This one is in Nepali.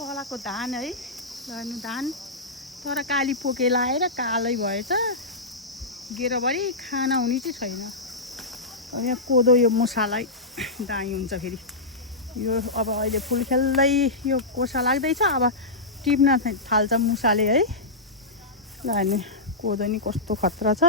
तलको धान है हेर्नु धान तर काली पोके लाएर कालै भएछ गेरोभरि खाना हुने चाहिँ छैन। अब यहाँ कोदो यो मुसालाई दाई हुन्छ फेरि यो अब अहिले फुल खेल्दै यो कोसा लाग्दैछ अब टिप्न थाल्छ मुसाले है। ल हेर्नु कोदो नि कस्तो खतरा छ।